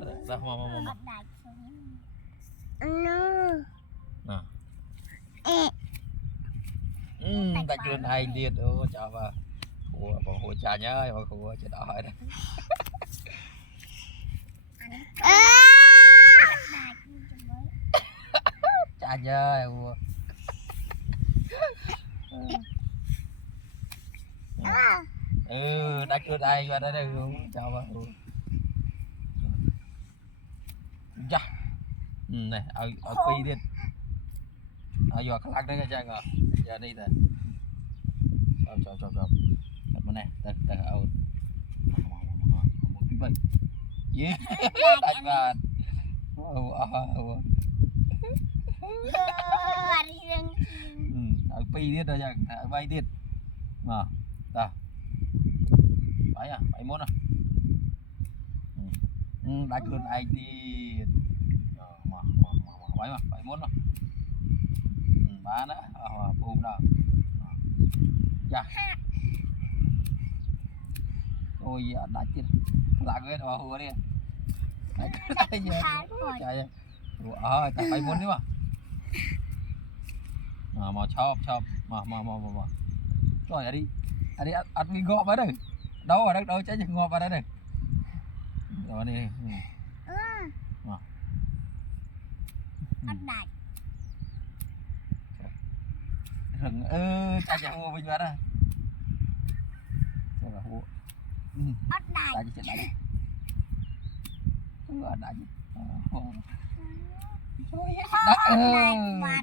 Dah mama. Nah. Ta kêu hay liệt ô chào bà. Ủa bà hồi cha nhớ bà khổ chết đói đấy. Cha nhớ ủa. Ta kêu hay qua đây đây chào bà. Dạ. Này ở pi đi. Ở giờ khăn đấy cái cha ngờ. Giờ đi rồi. Chào. Thật mà nè, ta ở. Một tí vậy. Yeah. Đánh bạn. Ở pi đi rồi cha, ở bay đi. Mà. Ta. Bảy mốt à. Đánh luôn anh đi. Mà bảy mốt mà. Bán á, bùm nào. Dạ. Ôi đã chết. Lạc cái nó hùa đi. Trời ơi, ta phải muốn đi mà. Mà chop. Mà. Trời đi. Ăn mi ngọt vào đây. Đâu trái ngọt vào đây này. Rồi đi. Mà. Ăn đại. Rừng cha mua bình vào đây. Rồi hùa. Ăn đại. Đại chết đại. Đại. Trời ơi.